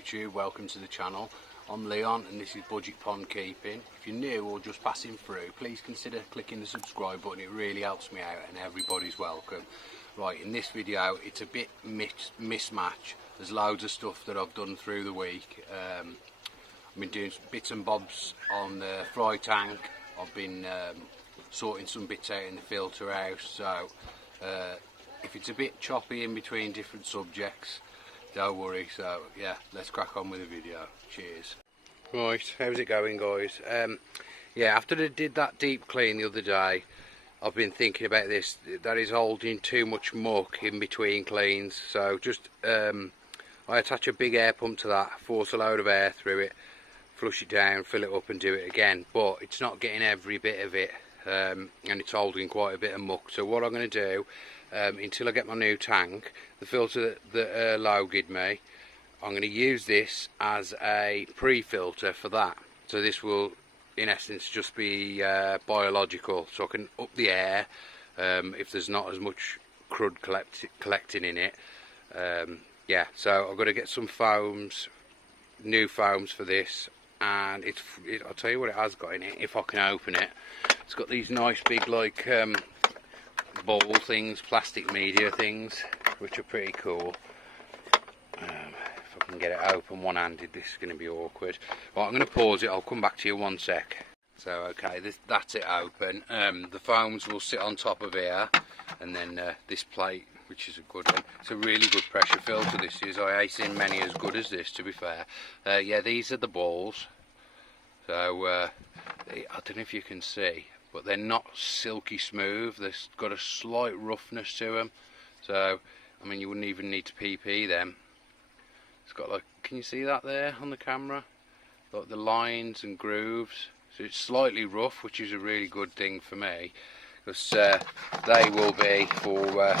YouTube, welcome to the channel. I'm Leon and this is Budget Pond Keeping. If you're new or just passing through, please consider clicking the subscribe button, it really helps me out and everybody's welcome. Right, in this video it's a bit mismatch. There's loads of stuff that I've done through the week. I've been doing bits and bobs on the fry tank. I've been sorting some bits out in the filter house, so if it's a bit choppy in between different subjects, don't worry. So yeah, let's crack on with the video. Cheers. Right, how's it going, guys? Yeah, after I did that deep clean the other day, I've been thinking about this. That is holding too much muck in between cleans, so just I attach a big air pump to that, force a load of air through it, flush it down, fill it up and do it again, but it's not getting every bit of it, and it's holding quite a bit of muck. So what I'm going to do, until I get my new tank, the filter that Logan me, I'm going to use this as a pre-filter for that. So this will in essence just be biological, so I can up the air if there's not as much crud collecting in it. Yeah, so I've got to get some foams, new foams for this, and I'll tell you what it has got in it if I can open it. It's got these nice big like bowl things, plastic media things, which are pretty cool. If I can get it open one-handed, this is going to be awkward. Right, I'm going to pause it, I'll come back to you one sec. So okay, that's it open. The foams will sit on top of here, and then this plate, which is a good one. It's a really good pressure filter, this is. I ain't seen many as good as this, to be fair. Yeah, these are the balls. So I don't know if you can see, but they're not silky smooth. They've got a slight roughness to them. So I mean, you wouldn't even need to PP them. It's got like, can you see that there on the camera? Like the lines and grooves. So it's slightly rough, which is a really good thing for me, because they will be for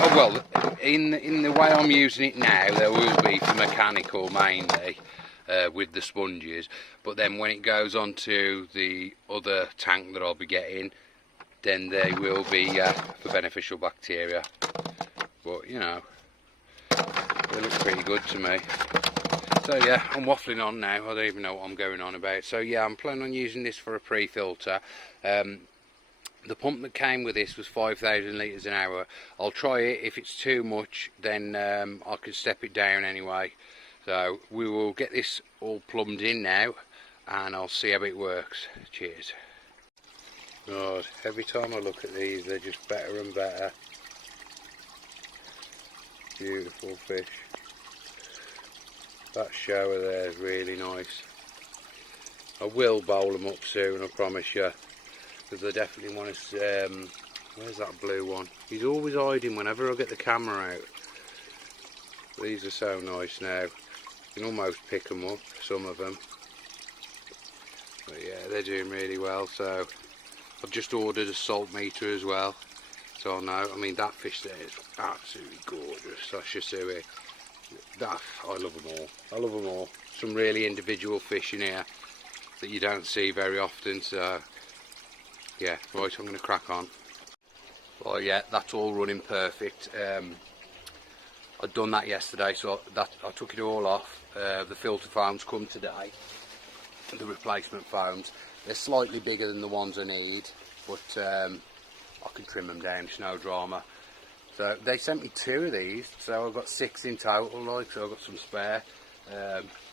oh well, in the way I'm using it now, they will be for mechanical mainly, with the sponges. But then when it goes on to the other tank that I'll be getting, then they will be for beneficial bacteria. But you know, they look pretty good to me. So yeah, I'm waffling on now, I don't even know what I'm going on about. So yeah, I'm planning on using this for a pre-filter. The pump that came with this was 5,000 litres an hour. I'll try it. If it's too much, then I can step it down anyway. So we will get this all plumbed in now, and I'll see how it works. Cheers. God, every time I look at these, they're just better and better. Beautiful fish. That shower there is really nice. I will bowl them up soon, I promise you, because I definitely want to. Where's that blue one? He's always hiding whenever I get the camera out. These are so nice now. You can almost pick them up, some of them. But yeah, they're doing really well. So I've just ordered a salt meter as well, so I'll know. I mean, that fish there is absolutely gorgeous. That's Shisui. I love them all. I love them all. Some really individual fish in here that you don't see very often. So yeah, right, I'm going to crack on. Well, yeah, that's all running perfect. I'd done that yesterday, so I took it all off. The filter foams come today, the replacement foams. They're slightly bigger than the ones I need, but I can trim them down, it's no drama. So they sent me 2 of these, so I've got 6 in total, like, so I've got some spare,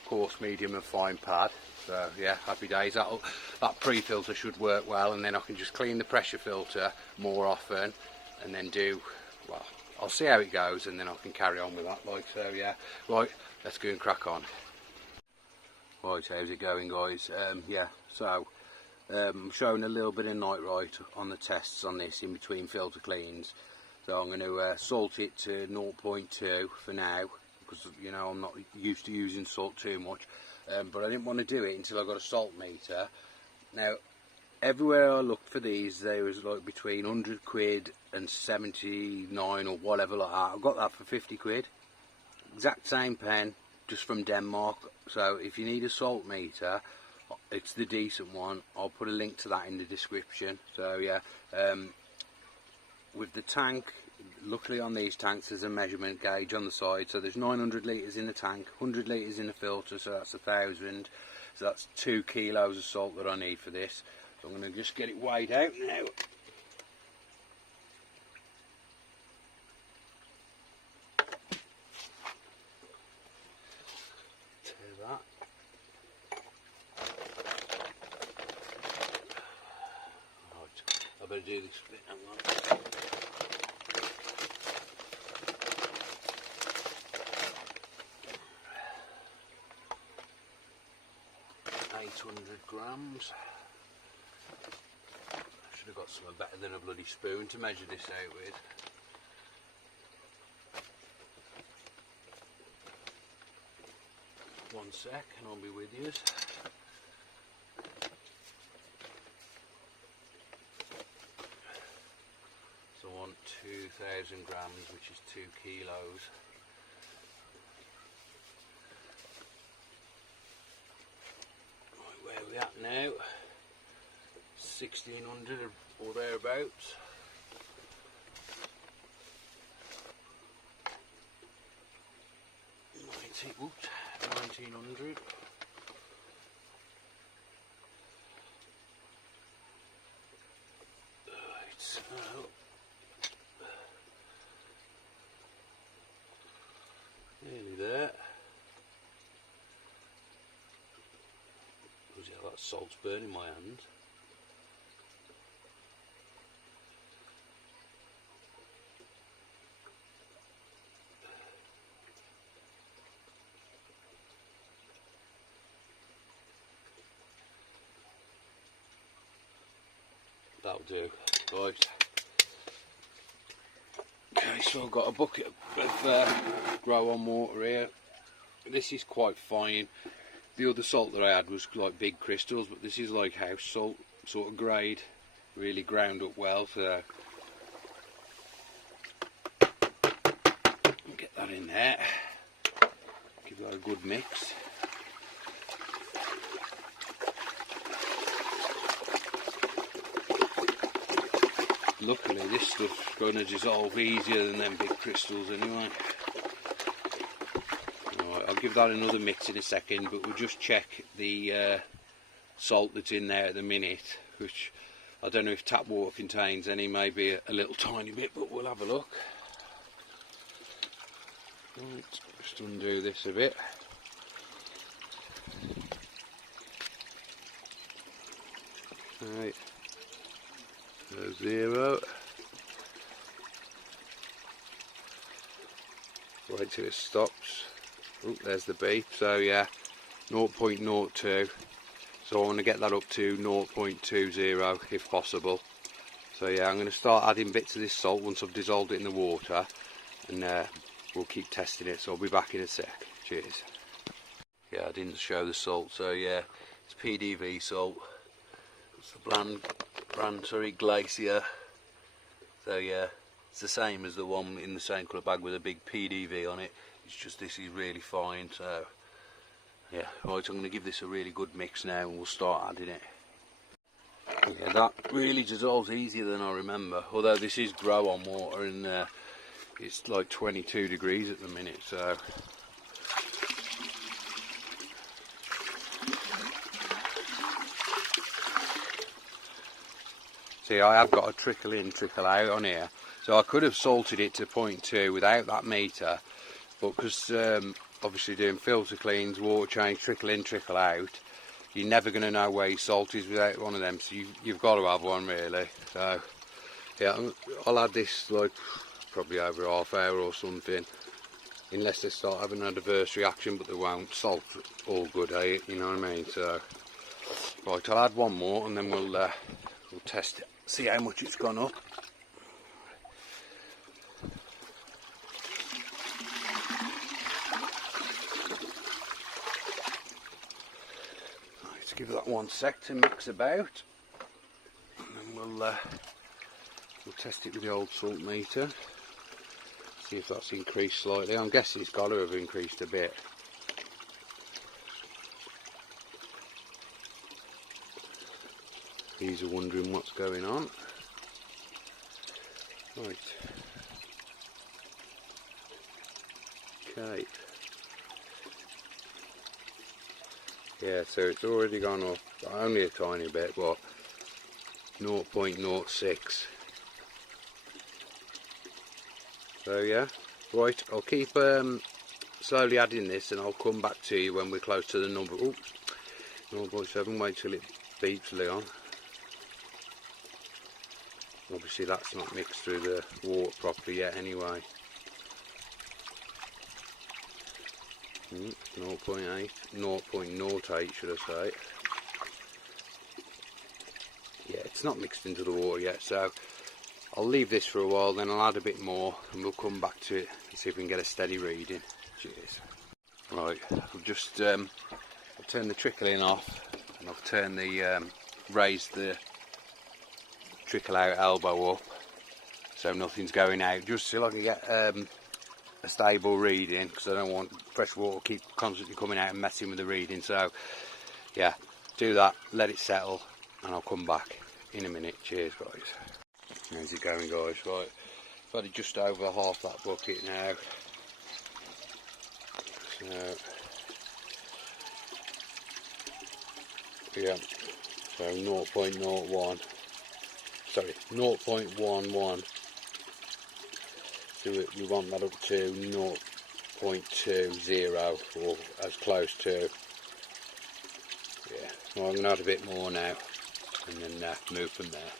coarse, medium and fine pad. So yeah, happy days. That pre-filter should work well, and then I can just clean the pressure filter more often, and then do, well, I'll see how it goes, and then I can carry on with that, like, so yeah. Right, let's go and crack on. Right, how's it going, guys? Yeah, so I'm showing a little bit of nitrite on the tests on this in between filter cleans. So I'm going to salt it to 0.2 for now, because you know I'm not used to using salt too much. But I didn't want to do it until I got a salt meter. Now, everywhere I looked for these, they was like between 100 quid and 79 or whatever like that. I got that for 50 quid. Exact same pen, just from Denmark. So if you need a salt meter, it's the decent one. I'll put a link to that in the description. So yeah, with the tank, luckily on these tanks there's a measurement gauge on the side, so there's 900 litres in the tank, 100 litres in the filter, so that's 1,000. So that's 2 kilos of salt that I need for this. So I'm going to just get it weighed out now. I better do this bit, hang on. 800 grams. I should have got something better than a bloody spoon to measure this out with. One sec and I'll be with you. So I want 2,000 grams, which is 2 kilos. Right, where are we at now? 1,600 or thereabouts. Whoops, 1,900. Right, so nearly there. Because yeah, that salt's burning my hand. That'll do. Right. Okay, so I've got a bucket of grow on water here. This is quite fine. The other salt that I had was like big crystals, but this is like house salt sort of grade, really ground up well. So get that in there. Give that a good mix. Luckily this stuff's going to dissolve easier than them big crystals anyway. Right, I'll give that another mix in a second, but we'll just check the salt that's in there at the minute, which I don't know if tap water contains any, maybe a little tiny bit, but we'll have a look. Right, just undo this a bit. Right. 0. Wait till it stops. Oh, there's the beep. So yeah, 0.02. So I want to get that up to 0.20 if possible. So yeah, I'm going to start adding bits of this salt once I've dissolved it in the water, and we'll keep testing it. So I'll be back in a sec. Cheers. Yeah, I didn't show the salt. So yeah, it's PDV salt. It's the brand, Glacier. So yeah, it's the same as the one in the same colour bag with a big PDV on it. It's just this is really fine. So yeah, right, I'm going to give this a really good mix now and we'll start adding it. Yeah, that really dissolves easier than I remember, although this is grow on water and it's like 22 degrees at the minute, so see, I have got a trickle in, trickle out on here, so I could have salted it to 0.2 without that meter, but because obviously doing filter cleans, water change, trickle in, trickle out, you're never going to know where your salt is without one of them, so you've got to have one really. So yeah, I'll add this like probably over half hour or something, unless they start having an adverse reaction, but they won't. Salt all good, eh? You know what I mean? So right, I'll add one more and then we'll test it, see how much it's gone up. Let's give that 1 sec to mix about, and then we'll test it with the old salt meter, see if that's increased slightly. I'm guessing it's got to have increased a bit. These are wondering what's going on. Right, Okay. Yeah, so it's already gone up, only a tiny bit, but 0.06. So yeah, right, I'll keep slowly adding this and I'll come back to you when we're close to the number. Oh, 0.7, wait till it beeps, Leon. Obviously that's not mixed through the water properly yet anyway. 0.8, 0.08 should I say. Yeah, it's not mixed into the water yet, so I'll leave this for a while, then I'll add a bit more and we'll come back to it and see if we can get a steady reading. Cheers. Right, I've just I've turned the trickling off and I've turned the raised the trickle out elbow up so nothing's going out, just so I can get a stable reading, because I don't want fresh water keep constantly coming out and messing with the reading. So yeah, do that, let it settle, and I'll come back in a minute. Cheers guys. How's it going guys? Right, I've had it just over half that bucket now. So yeah, so 0.01, sorry, 0.11. So we want that up to 0.20 or as close to. Yeah, well, I'm going to add a bit more now and then move from there.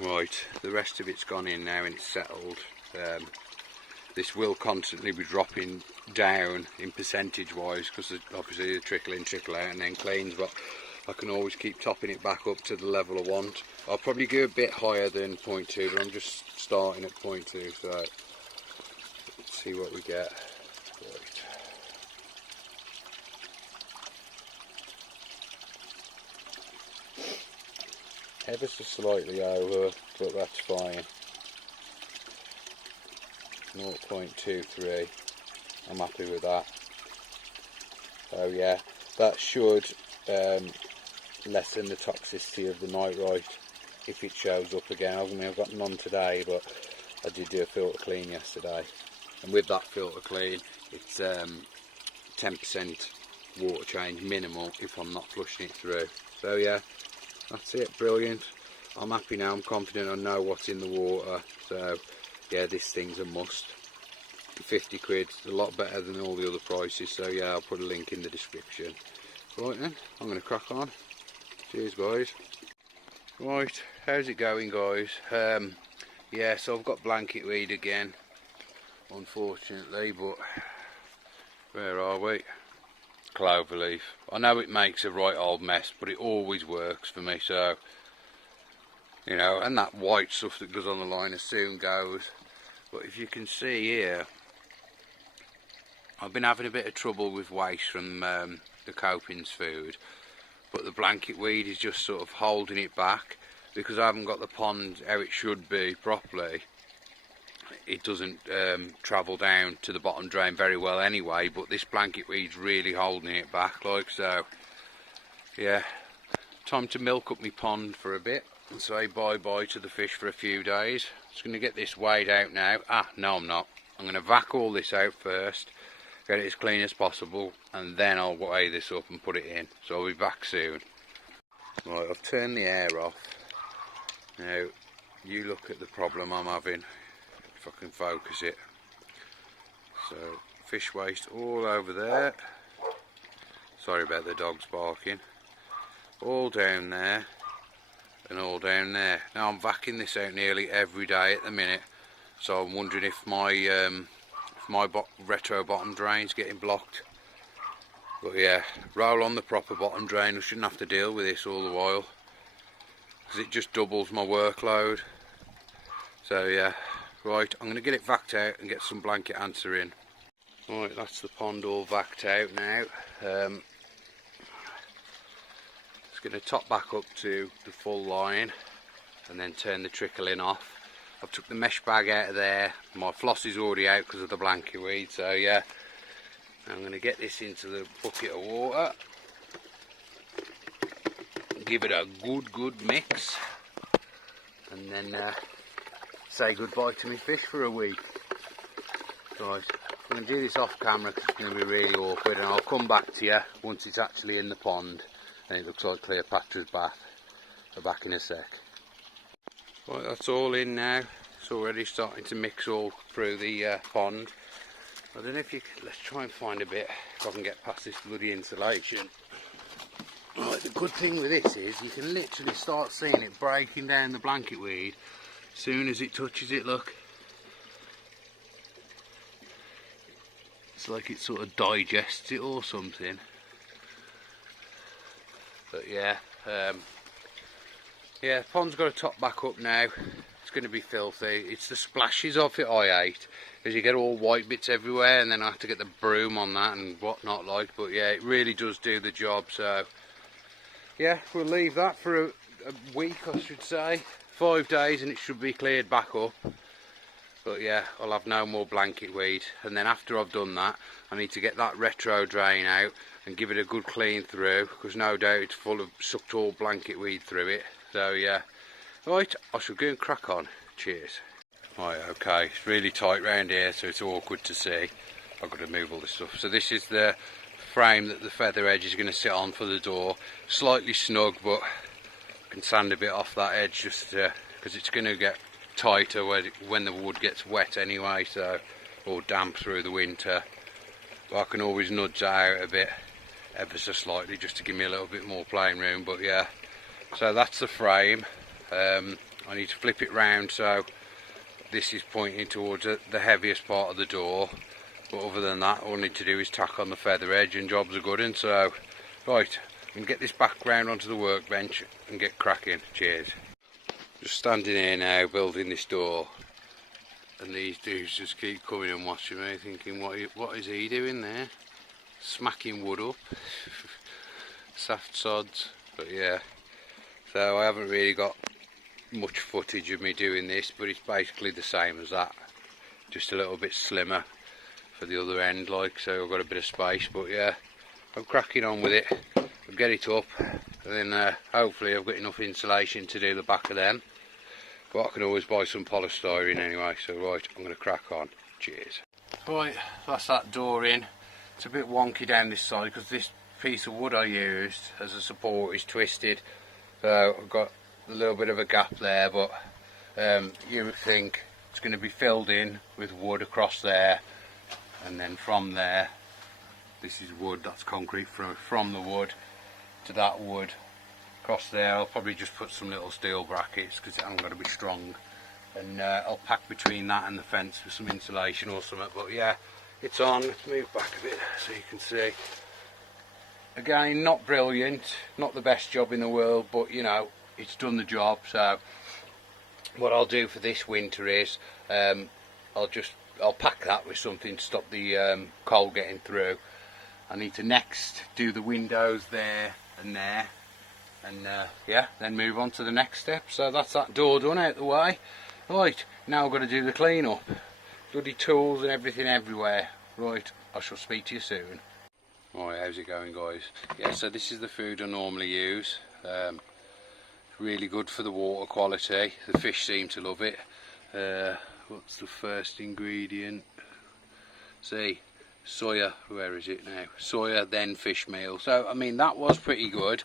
Right, the rest of it's gone in now and it's settled. This will constantly be dropping down in percentage wise, because obviously the trickle in, trickle out and then cleans, but I can always keep topping it back up to the level I want. I'll probably go a bit higher than 0.2, but I'm just starting at 0.2, so let's see what we get. Right. Ever so slightly over, but that's fine. 0.23, I'm happy with that. So yeah, that should lessen the toxicity of the nitrite if it shows up again. I mean, I've got none today, but I did do a filter clean yesterday, and with that filter clean it's 10% water change minimal if I'm not flushing it through. So yeah, that's it, brilliant. I'm happy now, I'm confident, I know what's in the water. So yeah, this thing's a must. 50 quid, a lot better than all the other prices, so yeah, I'll put a link in the description. Right then, I'm going to crack on. Cheers guys. Right, how's it going guys? Yeah, so I've got blanket weed again, unfortunately, but where are we? Cloverleaf. I know it makes a right old mess, but it always works for me, so you know, and that white stuff that goes on the liner soon goes. But if you can see here, I've been having a bit of trouble with waste from the copings food, but the blanket weed is just sort of holding it back, because I haven't got the pond how it should be properly. It doesn't travel down to the bottom drain very well anyway, but this blanket weed's really holding it back, like so. Yeah, time to milk up my pond for a bit and say bye bye to the fish for a few days. Just going to get this weighed out now. No I'm not. I'm going to vac all this out first, get it as clean as possible, and then I'll weigh this up and put it in. So I'll be back soon. Right, I've turned the air off. Now, you look at the problem I'm having, if I can focus it. So, fish waste all over there. Sorry about the dogs barking. All down there, and all down there. Now I'm vacuuming this out nearly every day at the minute, so I'm wondering if my retro bottom drain's getting blocked. But yeah, roll on the proper bottom drain. I shouldn't have to deal with this all the while, because it just doubles my workload. So yeah, right, I'm going to get it vacked out and get some blanket answer in. Right, that's the pond all vacked out now. Just going to top back up to the full line and then turn the trickling off. I've took the mesh bag out of there. My floss is already out because of the blanket weed, so yeah. I'm going to get this into the bucket of water, give it a good mix, and then say goodbye to my fish for a week. Guys, I'm going to do this off camera because it's going to be really awkward, and I'll come back to you once it's actually in the pond and it looks like Cleopatra's bath. So back in a sec. Right, that's all in now. It's already starting to mix all through the pond. I don't know if you can, let's try and find a bit if I can get past this bloody insulation. Right, the good thing with this is you can literally start seeing it breaking down the blanket weed as soon as it touches it. Look, it's like it sort of digests it or something. But yeah, yeah, the pond's got to top back up now. It's going to be filthy. It's the splashes off it I hate, because you get all white bits everywhere, and then I have to get the broom on that and whatnot like. But yeah, it really does do the job. So yeah, we'll leave that for a week, I should say, 5 days, and it should be cleared back up. But yeah, I'll have no more blanket weed, and then after I've done that, I need to get that retro drain out and give it a good clean through, because no doubt it's full of sucked all blanket weed through it. So yeah, right, I shall go and crack on. Cheers. Right, okay, it's really tight round here, so it's awkward to see. I've got to move all this stuff. So this is the frame that the feather edge is going to sit on for the door. Slightly snug, but I can sand a bit off that edge just because it's going to get tighter when the wood gets wet anyway, so, or damp through the winter. But I can always nudge that out a bit, ever so slightly, just to give me a little bit more playing room. But yeah, so that's the frame. I need to flip it round so this is pointing towards the heaviest part of the door. But other than that, all I need to do is tack on the feather edge and jobs are good. And so, right, I'm going to get this back round onto the workbench and get cracking. Cheers. Just standing here now building this door, and these dudes just keep coming and watching me, thinking what is he doing there, smacking wood up. Saft sods. But yeah, so I haven't really got much footage of me doing this, but it's basically the same as that, just a little bit slimmer for the other end, like, so I've got a bit of space. But yeah, I'm cracking on with it. I'll get it up, and then hopefully I've got enough insulation to do the back of them. But I can always buy some polystyrene anyway. So right, I'm going to crack on. Cheers. Right, that's that door in. It's a bit wonky down this side because this piece of wood I used as a support is twisted. So I've got a little bit of a gap there, but you would think it's going to be filled in with wood across there, and then from there, this is wood, that's concrete, from the wood to that wood across there. I'll probably just put some little steel brackets because I'm going to be strong, and I'll pack between that and the fence with some insulation or something. But yeah, it's on. Let's move back a bit so you can see. Again, not brilliant, not the best job in the world, but you know, it's done the job. So what I'll do for this winter is I'll pack that with something to stop the cold getting through. I need to next do the windows there and there, and yeah, then move on to the next step. So that's that door done out the way. Right, now I've got to do the clean up. Bloody tools and everything everywhere. Right, I shall speak to you soon. Right, how's it going, guys? Yeah, so this is the food I normally use. Really good for the water quality. The fish seem to love it. What's the first ingredient? See, soya, where is it now? Soya, then fish meal. So, I mean, that was pretty good.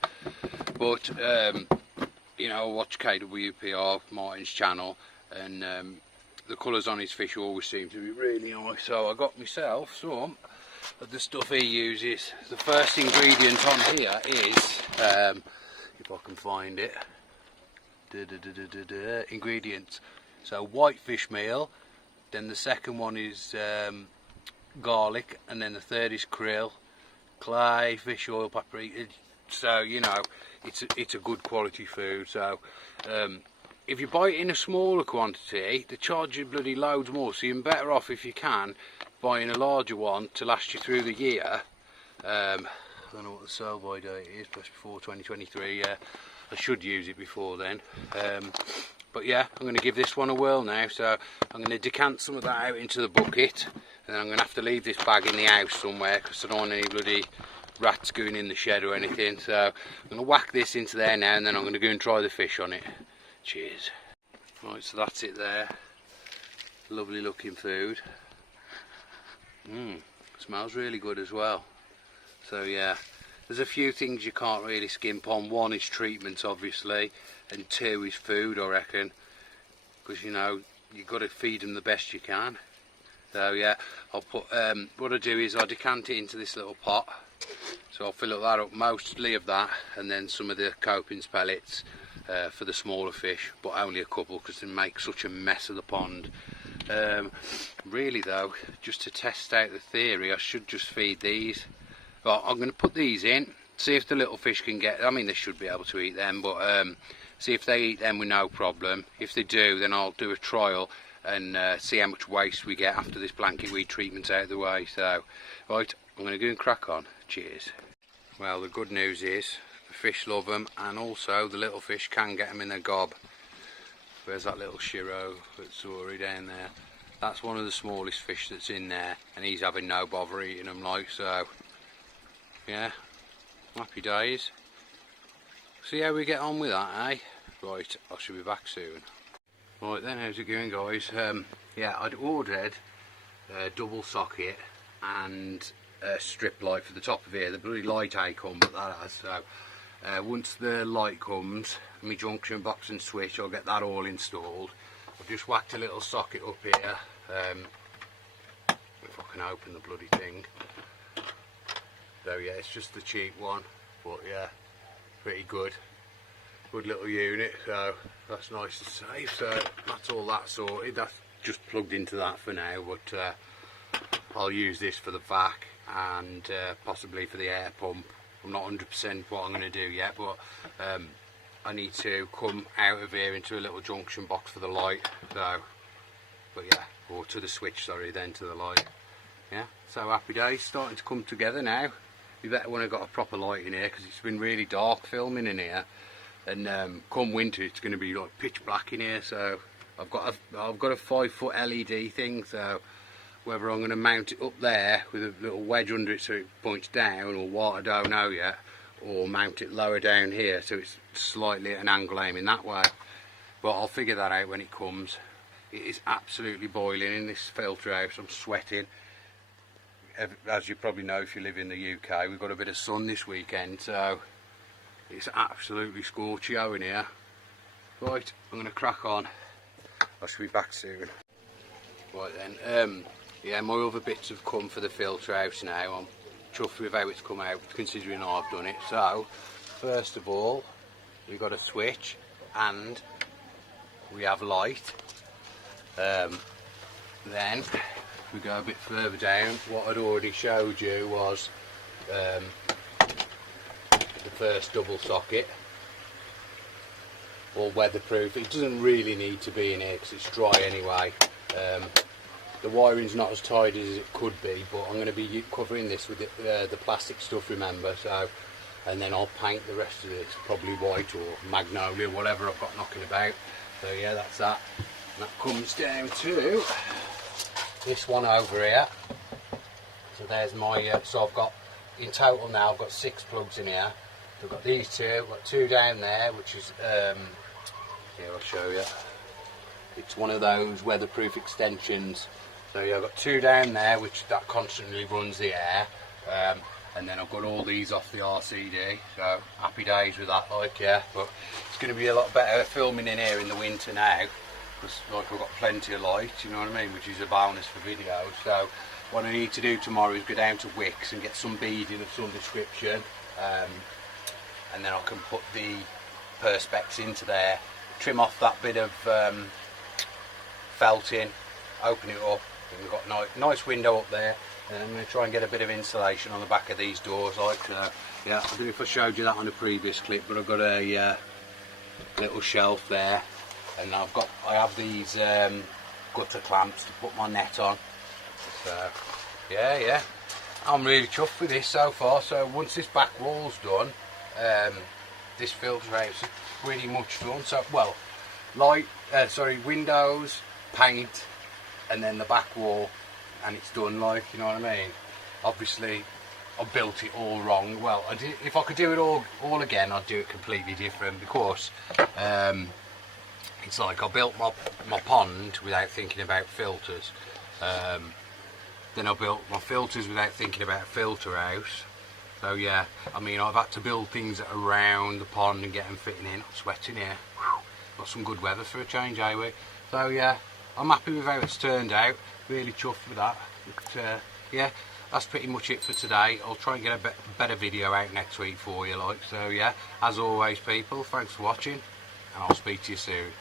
But, you know, I watch KWPR, Martin's channel, and the colours on his fish always seem to be really nice. So I got myself some of the stuff he uses. The first ingredient on here is, if I can find it, ingredients. So white fish meal, then the second one is garlic, and then the third is krill, clay, fish oil, paprika. So you know, it's a good quality food. So if you buy it in a smaller quantity, they charge you bloody loads more. So you're better off, if you can, buying a larger one to last you through the year. I don't know what the sell by date is, but before 2023. Yeah, I should use it before then. But yeah, I'm going to give this one a whirl now. So I'm going to decant some of that out into the bucket, and then I'm going to have to leave this bag in the house somewhere because I don't want any bloody rats going in the shed or anything. So I'm going to whack this into there now, and then I'm going to go and try the fish on it. Cheers. Right, so that's it there. Lovely looking food. Smells really good as well. So yeah, there's a few things you can't really skimp on. One is treatment, obviously, and two is food, I reckon, because you know you've got to feed them the best you can. So yeah, I'll put what I do is I decant it into this little pot. So I'll fill that up, mostly of that, and then some of the copings pellets for the smaller fish, but only a couple because they make such a mess of the pond. Really though, just to test out the theory, I should just feed these. Well, I'm going to put these in, see if the little fish can get, I mean they should be able to eat them, but see if they eat them with no problem. If they do, then I'll do a trial and see how much waste we get after this blanket weed treatment's out of the way. So, right, I'm going to go and crack on. Cheers. Well, the good news is the fish love them, and also the little fish can get them in their gob. Where's that little shiro that's already down there? That's one of the smallest fish that's in there, and he's having no bother eating them, like, so yeah, happy days. See how we get on with that, eh? Right, I should be back soon. Right then, how's it going, guys? Yeah, I'd ordered a double socket and a strip light for the top of here. The bloody light ain't come, but that has. So once the light comes, my junction box and switch, I'll get that all installed. I've just whacked a little socket up here. If I can open the bloody thing. So yeah, it's just the cheap one, but yeah, pretty good. Good little unit, so that's nice to say. So that's all that sorted. That's just plugged into that for now, but I'll use this for the vac and possibly for the air pump. I'm not 100% what I'm going to do yet, but I need to come out of here into a little junction box for the light. So, but yeah, or to the switch, sorry, then to the light. Yeah, so happy days, starting to come together now. Be better when I've got a proper light in here, because it's been really dark filming in here. And come winter, it's going to be like pitch black in here. So I've got a 5-foot LED thing. So whether I'm going to mount it up there with a little wedge under it so it points down, or what, I don't know yet. Or mount it lower down here so it's slightly at an angle aiming that way. But I'll figure that out when it comes. It is absolutely boiling in this filter house. I'm sweating. As you probably know if you live in the UK, we've got a bit of sun this weekend, so it's absolutely scorchy out in here. Right, I'm going to crack on. I shall be back soon. Right then, yeah, my other bits have come for the filter house now. I'm chuffed with how it's come out, considering I've done it. So, first of all, we've got a switch and we have light. Then we go a bit further down. What I'd already showed you was the first double socket, all weatherproof. It doesn't really need to be in here because it's dry anyway. The wiring's not as tight as it could be, but I'm going to be covering this with the plastic stuff, remember. So, and then I'll paint the rest of it probably white or magnolia, whatever I've got knocking about. So yeah, that's that. And that comes down to this one over here. So there's my so I've got in total now I've got 6 plugs in here. So I've got these two, I've got 2 down there, which is here I'll show you. It's one of those weatherproof extensions. So yeah, I've got 2 down there, which that constantly runs the air, and then I've got all these off the RCD. So happy days with that, like, yeah. But it's going to be a lot better filming in here in the winter now, because like I've got plenty of light, you know what I mean, which is a bonus for videos. So what I need to do tomorrow is go down to Wicks and get some beading of some description, and then I can put the perspex into there, trim off that bit of felting, open it up, and we've got a nice window up there. And I'm going to try and get a bit of insulation on the back of these doors, like, yeah, I don't know if I showed you that on a previous clip, but I've got a little shelf there, and I have these gutter clamps to put my net on. So yeah, I'm really chuffed with this so far. So once this back wall's done, this filter house is pretty much done. So, well, windows, paint, and then the back wall, and it's done, like, you know what I mean. Obviously I built it all wrong. Well, if I could do it all again, I'd do it completely different, because it's like I built my pond without thinking about filters. Then I built my filters without thinking about a filter house. So yeah, I mean, I've had to build things around the pond and get them fitting in. I'm sweating here. Whew. Got some good weather for a change, eh we? So yeah, I'm happy with how it's turned out. Really chuffed with that. But, yeah, that's pretty much it for today. I'll try and get a better video out next week for you, like. So yeah, as always people, thanks for watching, and I'll speak to you soon.